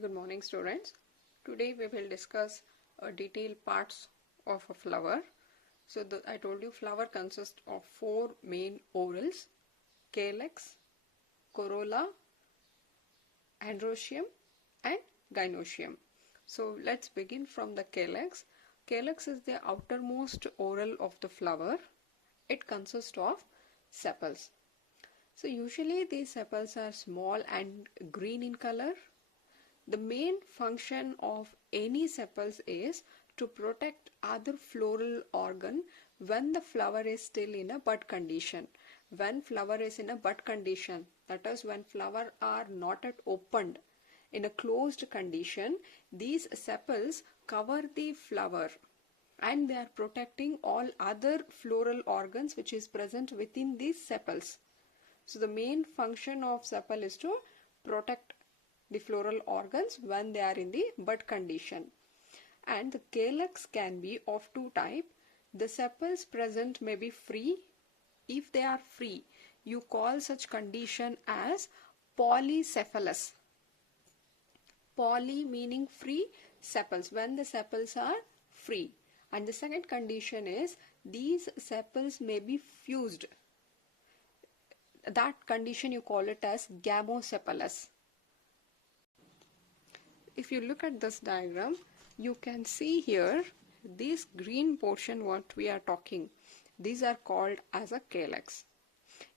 Good morning, students. Today we will discuss detailed parts of a flower. So I told you flower consists of four main orals: calyx, corolla, androecium and gynoecium. So let's begin from the calyx. Calyx is the outermost oral of the flower. It consists of sepals. So usually these sepals are small and green in color. The main function of any sepals is to protect other floral organ when the flower is still in a bud condition. When flower is in a bud condition, that is when flower are not yet opened, in a closed condition, these sepals cover the flower and they are protecting all other floral organs which is present within these sepals. So the main function of sepal is to protect the floral organs when they are in the bud condition. And the calyx can be of two types. The sepals present may be free. If they are free, you call such condition as polycephalous. Poly meaning free, sepals, when the sepals are free. And the second condition is these sepals may be fused. That condition you call it as gamocephalous. If you look at this diagram, you can see here this green portion what we are talking. These are called as a calyx.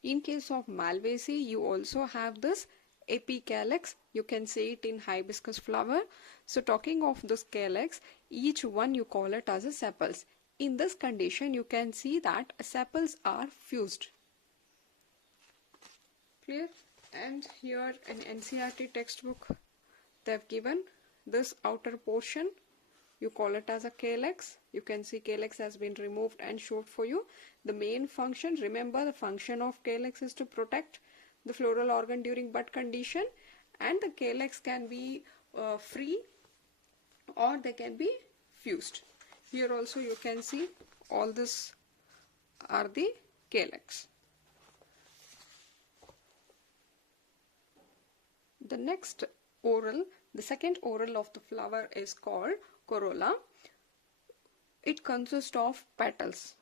In case of Malvaceae, you also have this apicalyx. You can see it in hibiscus flower. So talking of this calyx, each one you call it as a sepals. In this condition, you can see that sepals are fused. Clear? And here in NCERT textbook, they have given this outer portion. You call it as a calyx. You can see calyx has been removed and showed for you. The main function, remember the function of calyx is to protect the floral organ during bud condition, and the calyx can be free or they can be fused. Here also you can see all this are the calyx. The next oral, the second oral of the flower is called corolla. It consists of petals.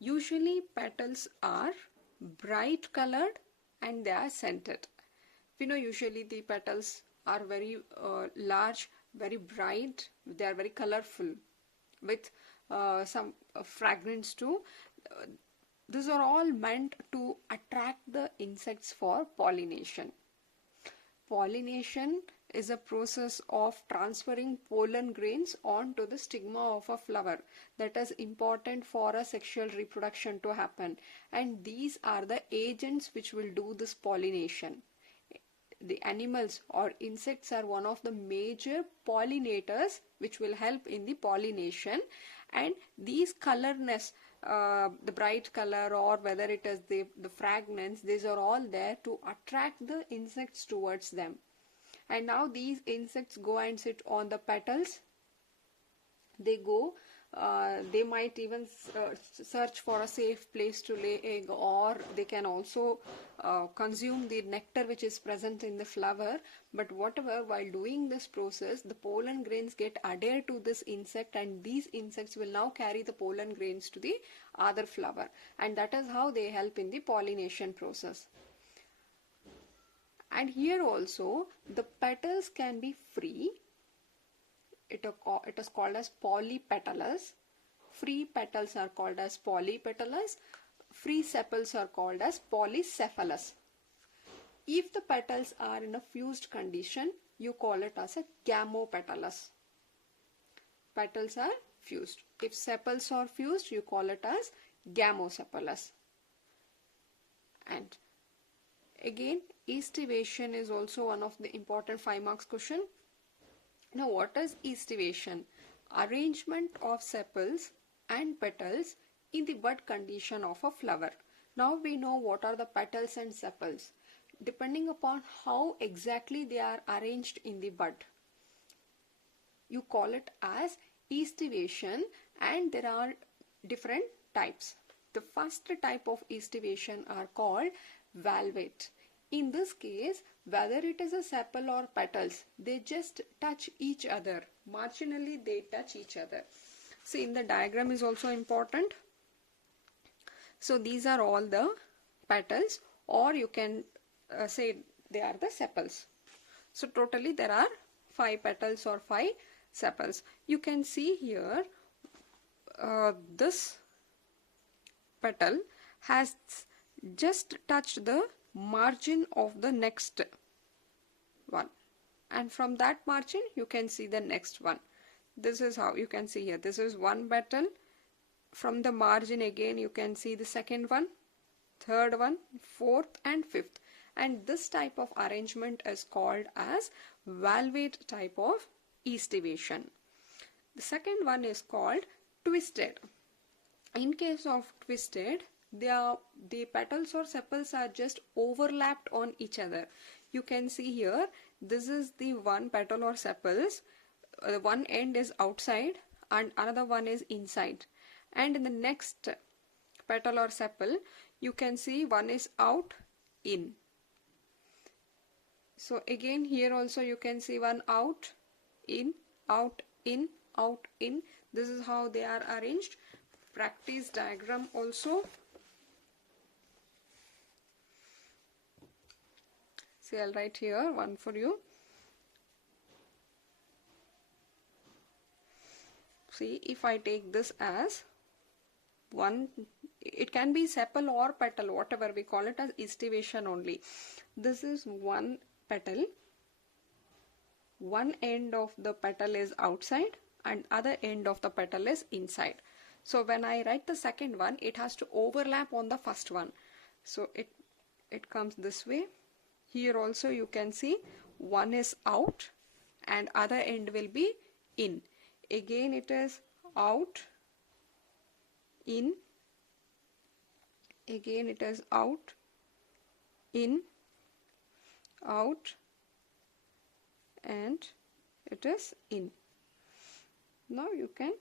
Usually petals are bright colored and they are scented. We know usually the petals are very large, very bright, they are very colorful with some fragrance too. These are all meant to attract the insects for pollination. Pollination is a process of transferring pollen grains onto the stigma of a flower that is important for a sexual reproduction to happen, and these are the agents which will do this pollination. The animals or insects are one of the major pollinators which will help in the pollination, and these colorness, the bright color or whether it is the fragrance, these are all there to attract the insects towards them. And now these insects go and sit on the petals. They might even search for a safe place to lay egg, or they can also consume the nectar which is present in the flower. But whatever, while doing this process, the pollen grains get adhered to this insect, and these insects will now carry the pollen grains to the other flower, and that is how they help in the pollination process. And here also the petals can be free. It is called as polypetalous. Free petals are called as polypetalous. Free sepals are called as polycephalous. If the petals are in a fused condition, you call it as a gamopetalous. Petals are fused. If sepals are fused, you call it as gamocephalous. And again, estivation is also one of the important 5 marks question. Now, what is estivation? Arrangement of sepals and petals in the bud condition of a flower. Now we know what are the petals and sepals. Depending upon how exactly they are arranged in the bud, you call it as estivation, and there are different types. The first type of estivation are called valvate. In this case, whether it is a sepal or petals, they just touch each other. Marginally they touch each other. See, in the diagram is also important. So these are all the petals, or you can say they are the sepals. So totally there are 5 petals or 5 sepals. You can see here this petal has just touched the margin of the next one, and from that margin you can see the next one. This is how you can see here. This is one petal. From the margin again you can see the second one, third one, fourth and fifth. And this type of arrangement is called as valvate type of estivation. The second one is called twisted. In case of twisted, the petals or sepals are just overlapped on each other. You can see here, this is the one petal or sepals. One end is outside and another one is inside. And in the next petal or sepal, you can see one is out, in. So again here also you can see one out, in, out, in, out, in. This is how they are arranged. Practice diagram also. See, I'll write here one for you. See, if I take this as one, it can be sepal or petal, whatever we call it, as estivation only. This is one petal. One end of the petal is outside and other end of the petal is inside. So when I write the second one, it has to overlap on the first one. So it comes this way. Here also you can see one is out and other end will be in. Again it is out, in, again it is out, in, out, and it is in. Now you can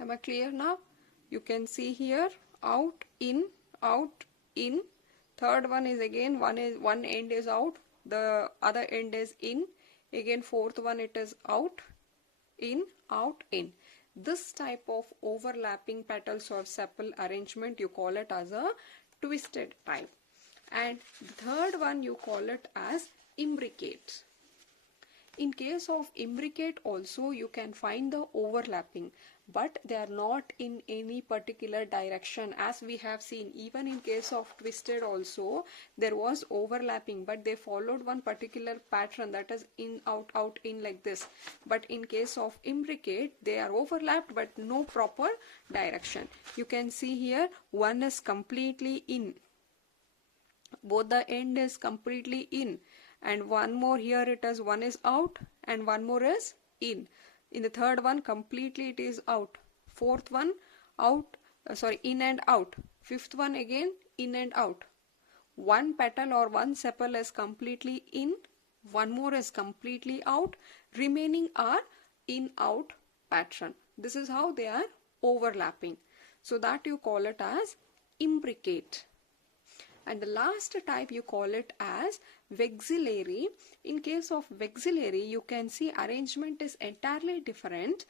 am I clear now? You can see here out, in, in. Third one is again one end is out, the other end is in. Again fourth one it is out, in, out, in. This type of overlapping petals or sepal arrangement you call it as a twisted type. And the third one you call it as imbricate. In case of imbricate also you can find the overlapping, but they are not in any particular direction. As we have seen, even in case of twisted also there was overlapping, but they followed one particular pattern, that is in, out, out, in, like this. But in case of imbricate, they are overlapped but no proper direction. You can see here one is completely in, both the end is completely in, and one more here it is one is out and one more is in. In the third one completely it is out, fourth one out, in and out, fifth one again in and out. One petal or one sepal is completely in, one more is completely out, remaining are in out pattern. This is how they are overlapping. So that you call it as imbricate. And the last type you call it as vexillary. In case of vexillary, you can see arrangement is entirely different.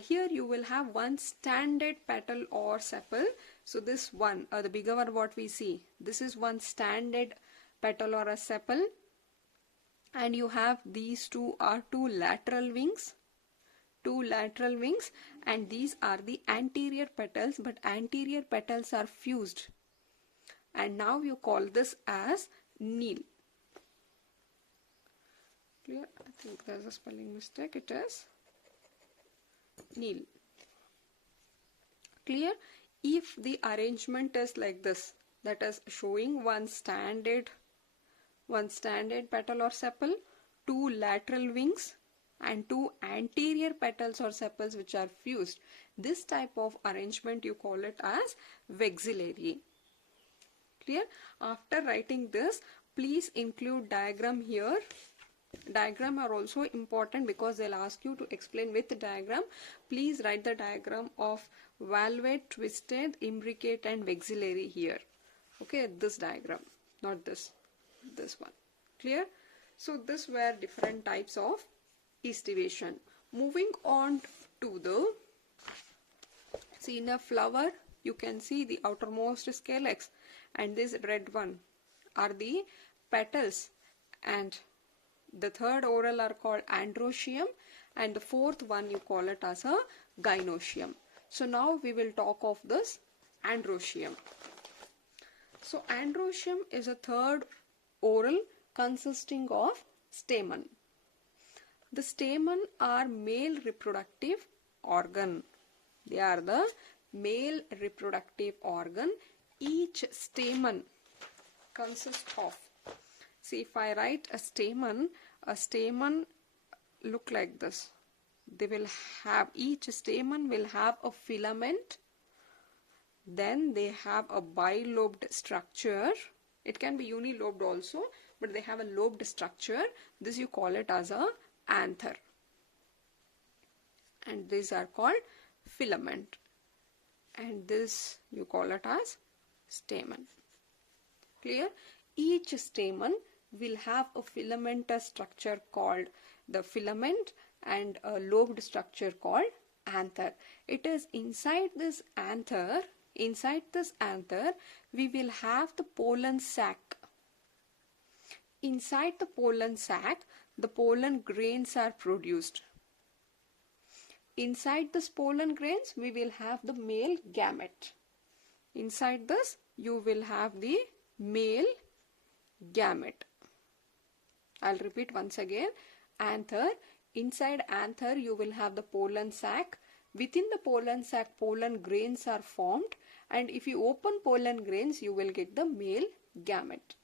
Here you will have one standard petal or sepal. So this one, the bigger one what we see, this is one standard petal or a sepal. And you have these two are two lateral wings. And these are the anterior petals, but anterior petals are fused. And now you call this as kneel. Clear? I think there's a spelling mistake. It is kneel. Clear? If the arrangement is like this, that is showing one standard petal or sepal, two lateral wings and two anterior petals or sepals which are fused, this type of arrangement you call it as vexillary. Clear? After writing this, please include diagram here Diagram are also important because they'll ask you to explain with the diagram. Please write the diagram of valvate, twisted, imbricate and vexillary here. Okay, this diagram, not this one. Clear? So this were different types of estivation. Moving on to the, see, in a flower you can see the outermost calyx, and this red one are the petals, and the third oral are called androecium, and the fourth one you call it as a gynoecium. So now we will talk of this androecium. So androecium is a third oral consisting of stamen. The stamen are male reproductive organ. They are the male reproductive organ. Each stamen consists of, see, if I write a stamen look like this. They will have, each stamen will have a filament, then they have a bilobed structure. It can be unilobed also, but they have a lobed structure. This you call it as a anther, and these are called filament, and this you call it as stamen. Clear? Each stamen will have a filamentous structure called the filament and a lobed structure called anther. It is inside this anther we will have the pollen sac. Inside the pollen sac, the pollen grains are produced. Inside this pollen grains, we will have the male gamete. Inside this, you will have the male gamete. I'll repeat once again. Anther. Inside anther, you will have the pollen sac. Within the pollen sac, pollen grains are formed. And if you open pollen grains, you will get the male gamete.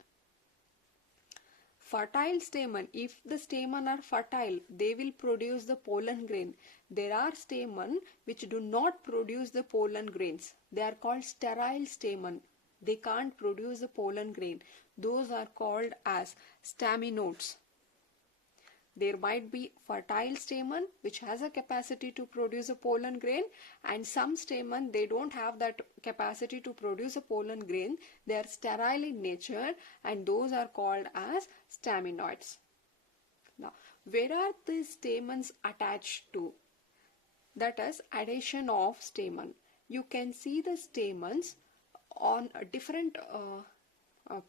Fertile stamen. If the stamen are fertile, they will produce the pollen grain. There are stamen which do not produce the pollen grains. They are called sterile stamen. They can't produce the pollen grain. Those are called as staminodes. There might be fertile stamen which has a capacity to produce a pollen grain, and some stamen, they don't have that capacity to produce a pollen grain. They are sterile in nature, and those are called as staminoids. Now, where are these stamens attached to? That is adhesion of stamen. You can see the stamens on different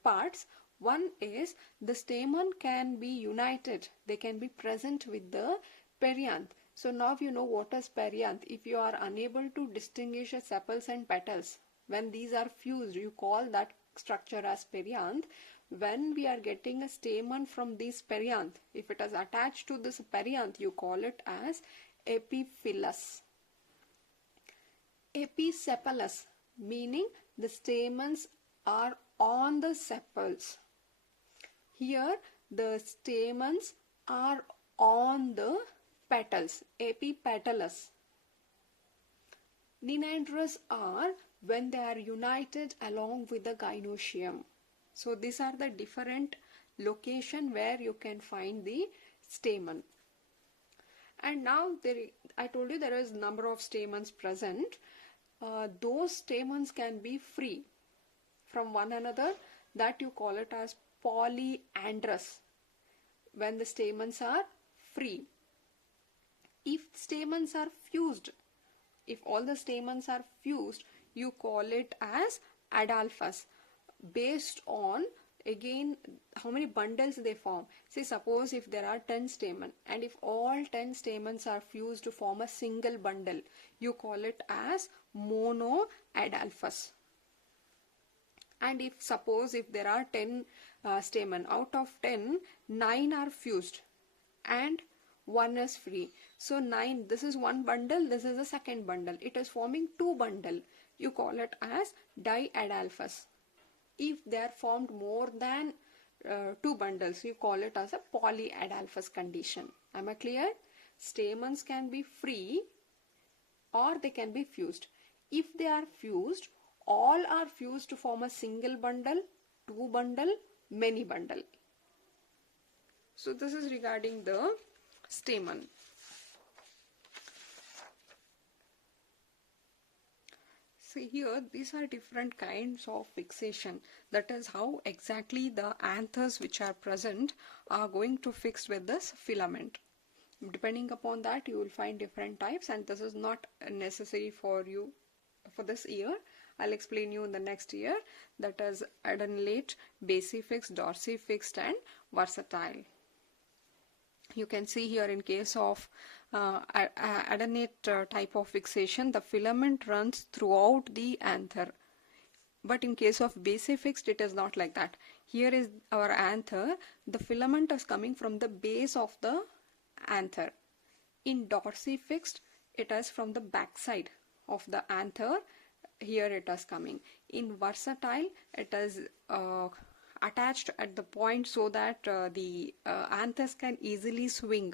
parts. One is the stamen can be united. They can be present with the perianth. So now you know what is perianth. If you are unable to distinguish sepals and petals, when these are fused, you call that structure as perianth. When we are getting a stamen from this perianth, if it is attached to this perianth, you call it as epiphyllus. Episepalous, meaning the stamens are on the sepals. Here the stamens are on the petals, epipetalous. Ninandrous are when they are united along with the gynoecium. So these are the different location where you can find the stamen. And now I told you there is number of stamens present. Those stamens can be free from one another. That you call it as polyandrous, when the stamens are free. If stamens are fused, if all the stamens are fused, you call it as adalphous, based on again how many bundles they form. Say suppose if there are 10 stamen, and if all 10 stamens are fused to form a single bundle, you call it as monoadalphous. And if suppose if there are 10 stamen, out of 10, 9 are fused and 1 is free. So 9, this is one bundle, this is the second bundle. It is forming 2 bundle. You call it as diadalphous. If they are formed more than 2 bundles, you call it as a polyadalphous condition. Am I clear? Stamens can be free or they can be fused. If they are fused, all are fused to form a single bundle, 2 bundle, many bundle. So this is regarding the stamen. See here, these are different kinds of fixation. That is how exactly the anthers which are present are going to fix with this filament. Depending upon that, you will find different types, and this is not necessary for you for this year. I'll explain you in the next year. That is adenylate, basifixed, dorsifixed, and versatile. You can see here in case of adenate type of fixation, the filament runs throughout the anther. But in case of basifixed, it is not like that. Here is our anther. The filament is coming from the base of the anther. In dorsifixed, it is from the backside of the anther. Here it is coming. In versatile, it is attached at the point so that the anthers can easily swing.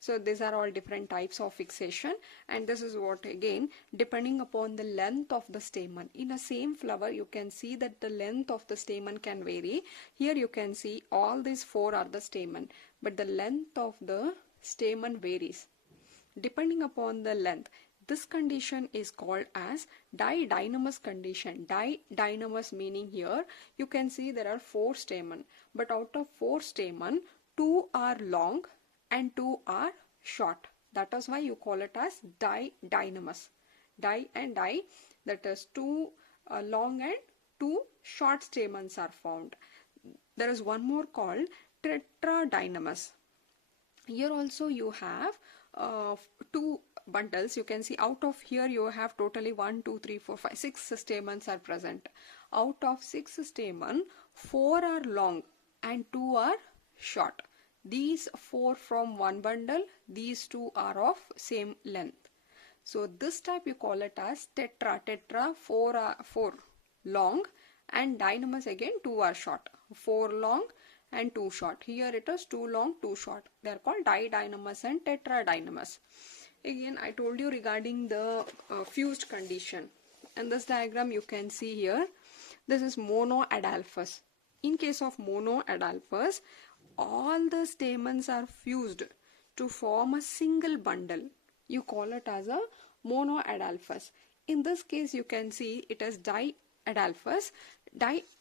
So these are all different types of fixation, and this is what, again, depending upon the length of the stamen. In a same flower, you can see that the length of the stamen can vary. Here you can see all these four are the stamen, but the length of the stamen varies depending upon the length. This condition is called as didynamous condition. Didynamous meaning here you can see there are 4 stamen, but out of 4 stamen, 2 are long and 2 are short. That is why you call it as didynamous. Di and di, that is 2 long and 2 short stamens are found. There is one more called tetradynamous. Here also you have 2 bundles. You can see out of here you have totally 1, 2, 3, 4, 5, 6 stamens are present. Out of 6 stamen, 4 are long and 2 are short. These 4 from one bundle, these 2 are of same length. So this type you call it as tetra. Tetra, 4 are 4 long, and dynamous again 2 are short. 4 long and 2 short. Here it is 2 long, 2 short. They are called didynamous and tetradynamous. Again, I told you regarding the fused condition. In this diagram you can see here, this is monoadalphous. In case of monoadalphous, all the stamens are fused to form a single bundle. You call it as a monoadalphous. In this case you can see it as diadalphous.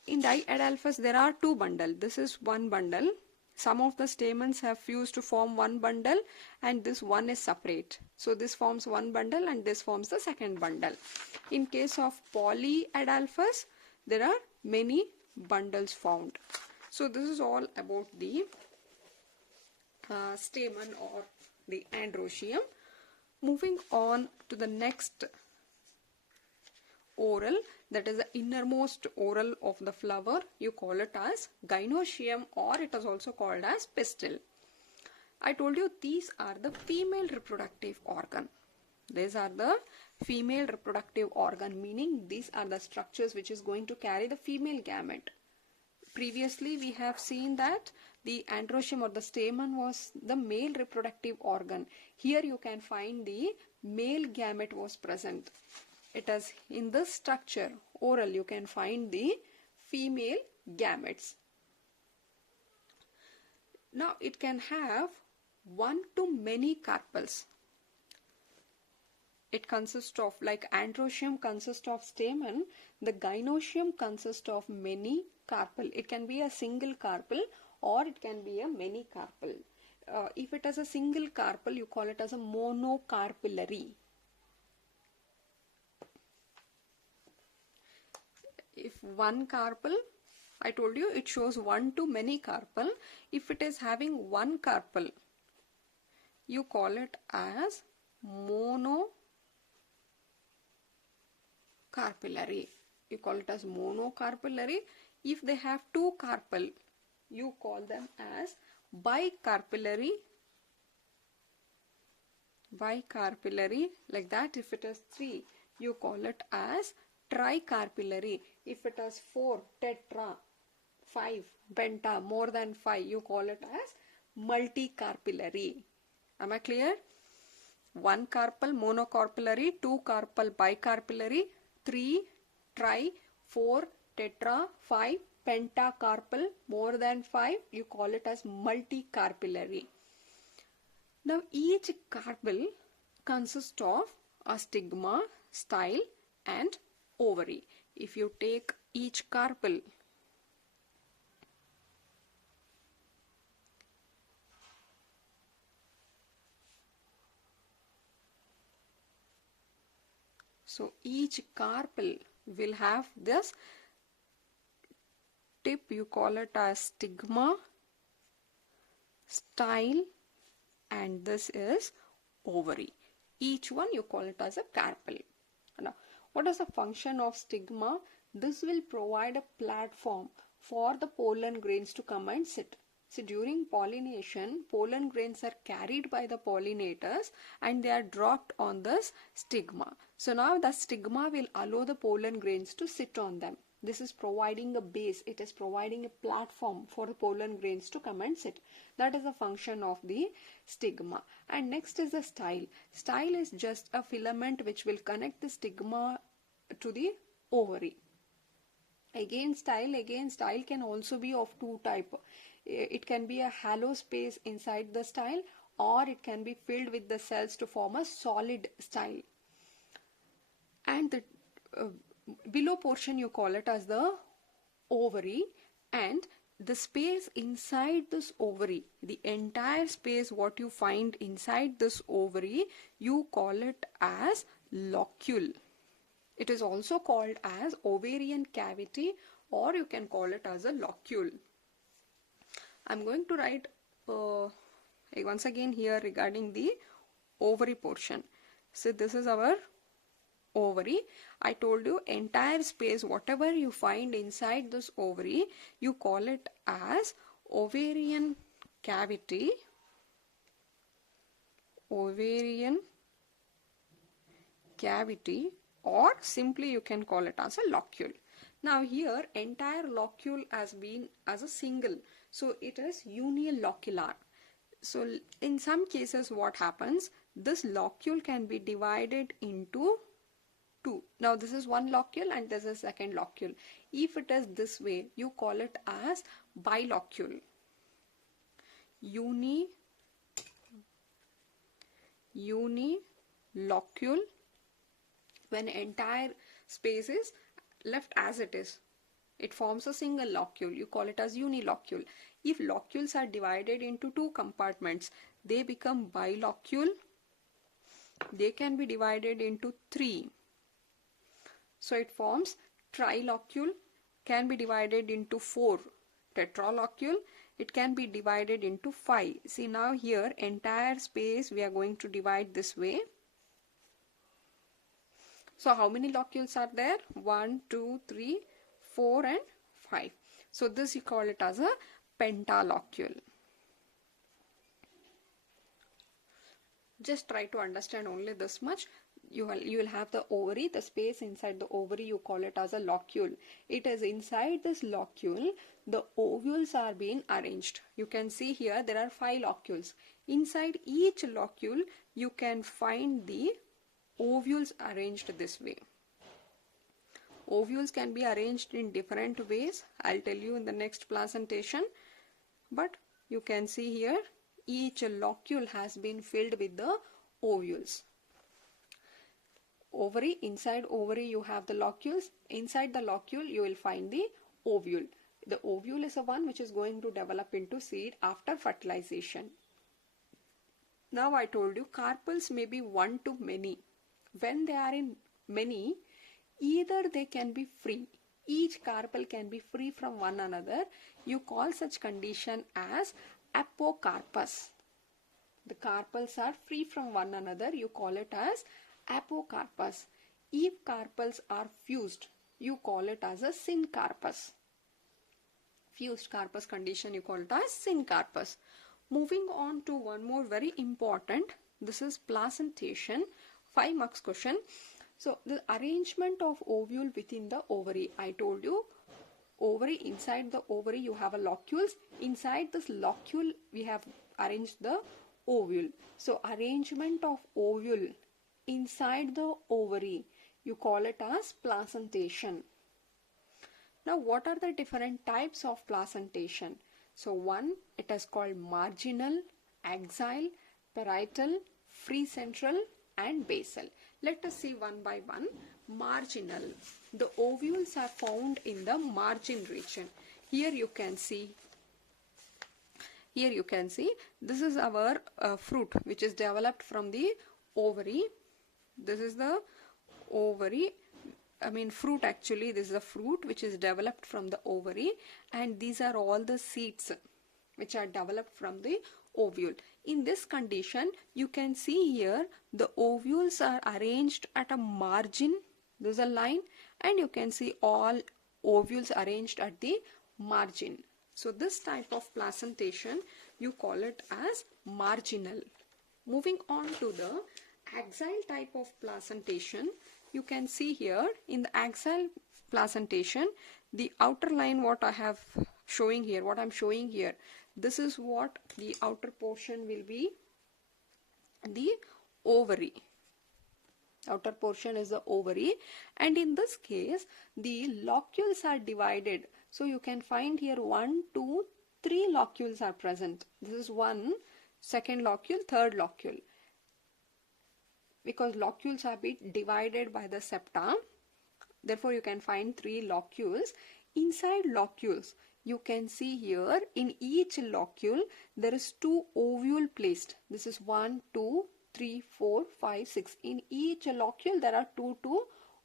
In diadalphous there are 2 bundles. This is one bundle. Some of the stamens have fused to form one bundle, and this one is separate. So this forms one bundle and this forms the second bundle. In case of polyadalphous, there are many bundles found. So this is all about the stamen or the androecium. Moving on to the next oral, that is the innermost oral of the flower. You call it as gynoecium, or it is also called as pistil. I told you these are the female reproductive organ. These are the female reproductive organ, meaning these are the structures which is going to carry the female gamete. Previously we have seen that the androecium or the stamen was the male reproductive organ. Here you can find the male gamete was present. It is in this structure, oral, you can find the female gametes. Now it can have 1 to many carpels. It consists of, like androecium consists of stamen, the gynoecium consists of many carpel. It can be a single carpel or it can be a many carpel. If it is a single carpel, you call it as a monocarpellary. If one carpel, I told you it shows 1 to many carpel. If it is having one carpel, you call it as monocarpellary. You call it as monocarpellary. If they have 2 carpel, you call them as bicarpellary. Bicarpellary, like that. If it is 3, you call it as tricarpellary. If it is 4, tetra, 5, penta, more than 5, you call it as multicarpellary. Am I clear? 1 carpel monocarpellary, 2 carpel bicarpellary, 3 tri, 4 tetra, 5 pentacarpal, more than 5, you call it as multicarpillary. Now each carpel consists of a stigma, style and ovary. If you take each carpel, so each carpel will have this tip, you call it as stigma, style, and this is ovary. Each one you call it as a carpel. Now, what is the function of stigma? This will provide a platform for the pollen grains to come and sit. So during pollination, pollen grains are carried by the pollinators and they are dropped on this stigma. So now the stigma will allow the pollen grains to sit on them. This is providing a base, it is providing a platform for the pollen grains to come and sit. That is the function of the stigma. And next is the style. Style is just a filament which will connect the stigma to the ovary. Again style can also be of two types. It can be a hollow space inside the style, or it can be filled with the cells to form a solid style. And the below portion you call it as the ovary, and the space inside this ovary, the entire space what you find inside this ovary, you call it as locule. It is also called as ovarian cavity, or you can call it as a locule. I'm going to write once again here regarding the ovary portion. So this is our ovary. I told you entire space whatever you find inside this ovary, you call it as ovarian cavity, or simply you can call it as a locule. Now here entire locule has been as a single, so it is unilocular. So in some cases what happens, this locule can be divided into two. Now this is one locule and this is second locule. If it is this way, you call it as bilocule. Unilocule, when entire space is left as it is, it forms a single locule. You call it as unilocule. If locules are divided into two compartments, they become bilocule. They can be divided into three. So it forms trilocule, can be divided into 4, tetralocule, it can be divided into 5. See now here entire space we are going to divide this way. So how many locules are there? 1, 2, 3, 4 and 5. So this you call it as a pentalocule. Just try to understand only this much. You will have the ovary, the space inside the ovary you call it as a locule. It is inside this locule the ovules are being arranged. You can see here there are 5 locules. Inside each locule you can find the ovules arranged this way. Ovules can be arranged in different ways. I'll tell you in the next presentation. But you can see here each locule has been filled with the ovules. Ovary, inside ovary you have the locules. Inside the locule you will find the ovule. The ovule is the one which is going to develop into seed after fertilization. Now I told you carpels may be one to many. When they are in many, either they can be free. Each carpel can be free from one another. You call such condition as apocarpus. The carpels are free from one another. You call it as apocarpus. If carpels are fused, you call it as a syncarpus. Fused carpus condition you call it as syncarpus. Moving on to one more very important. This is placentation. 5 marks question. So the arrangement of ovule within the ovary. I told you ovary, inside the ovary you have a locules. Inside this locule we have arranged the ovule. So arrangement of ovule inside the ovary, you call it as placentation. Now, what are the different types of placentation? So, one, it is called marginal, axial, parietal, free central, and basal. Let us see one by one. Marginal. The ovules are found in the margin region. Here you can see this is our fruit which is developed from the ovary. This is the ovary, fruit actually. This is a fruit which is developed from the ovary, and these are all the seeds which are developed from the ovule. In this condition, you can see here the ovules are arranged at a margin. There is a line, and you can see all ovules arranged at the margin. So this type of placentation, you call it as marginal. Moving on to the axial type of placentation, you can see here in the axial placentation, the outer line what I have showing here, what I am showing here, this is what the outer portion will be, the ovary. Outer portion is the ovary, and in this case the locules are divided. So you can find here 1, 2, 3 locules are present. This is one, second locule, third locule. Because locules are been divided by the septa, therefore you can find 3 locules. Inside locules, you can see here in each locule there is 2 ovule placed. This is 1, 2, 3, 4, 5, 6. In each locule there are 2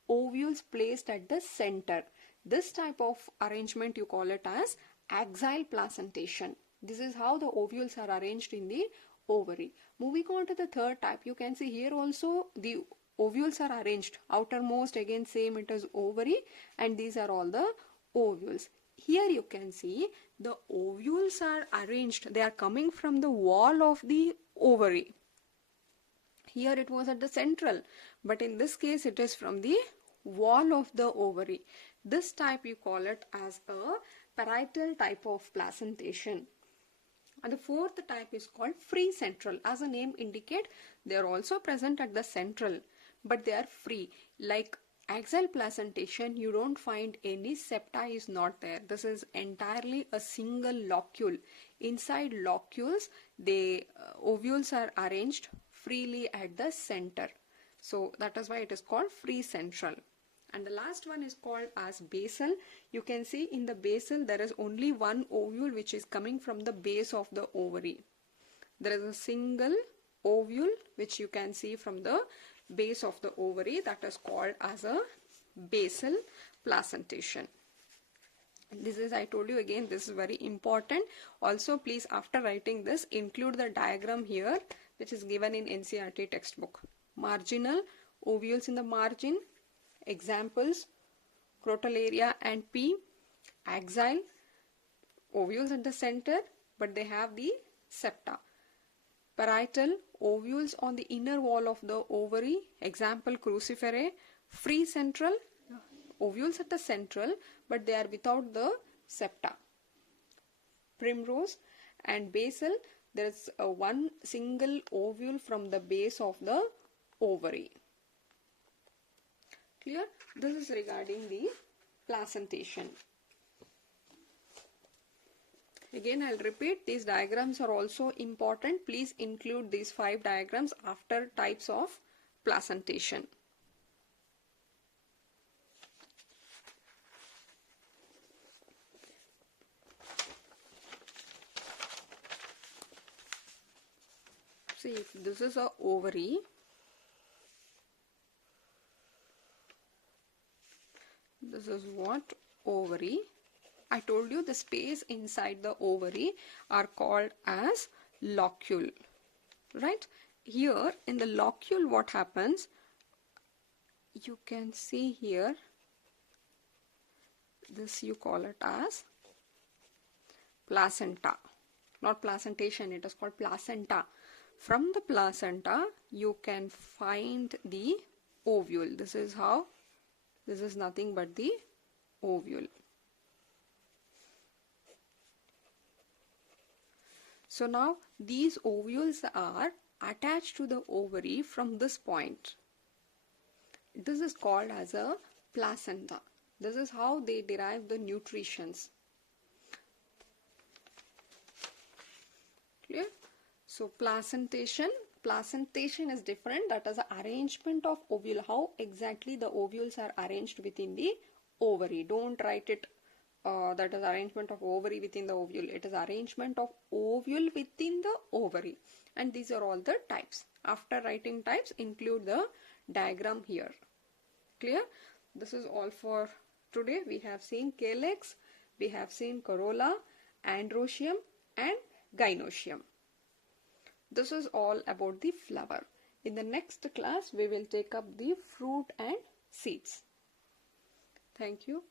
ovules placed at the center. This type of arrangement you call it as axial placentation. This is how the ovules are arranged in the ovary. Moving on to the third type, you can see here also the ovules are arranged. Outermost again same, it is ovary, and these are all the ovules. Here you can see the ovules are arranged. They are coming from the wall of the ovary. Here it was at the central, but in this case it is from the wall of the ovary. This type you call it as a parietal type of placentation. And the fourth type is called free central. As the name indicate, they are also present at the central, but they are free. Like axial placentation, you don't find any septa is not there. This is entirely a single locule. Inside locules, the ovules are arranged freely at the center. So that is why it is called free central. And the last one is called as basal. You can see in the basal there is only one ovule which is coming from the base of the ovary. There is a single ovule which you can see from the base of the ovary, that is called as a basal placentation. This is, I told you again, this is very important. Also please, after writing this, include the diagram here which is given in NCERT textbook. Marginal, ovules in the margin. Examples, crotalaria and P. Axial, ovules at the center, but they have the septa. Parietal, ovules on the inner wall of the ovary. Example, cruciferae. Free central, ovules at the central, but they are without the septa. Primrose and basal, there is one single ovule from the base of the ovary. Clear? This is regarding the placentation. Again, I'll repeat, these diagrams are also important. Please include these 5 diagrams after types of placentation. See, if this is a ovary, this is what ovary. I told you the space inside the ovary are called as locule, right? Here in the locule, what happens? You can see here, this you call it as placenta. Not placentation, it is called placenta. From the placenta, you can find the ovule. This is how, this is nothing but the ovule. So now these ovules are attached to the ovary from this point. This is called as a placenta. This is how they derive the nutritions. Clear? So placentation is different. That is the arrangement of ovule, how exactly the ovules are arranged within the ovary. Don't write it that is arrangement of ovary within the ovule. It is arrangement of ovule within the ovary. And these are all the types. After writing types, include the diagram here. Clear? This is all for today. We have seen calyx, we have seen corolla, androecium and gynoecium. This is all about the flower. In the next class, we will take up the fruit and seeds. Thank you.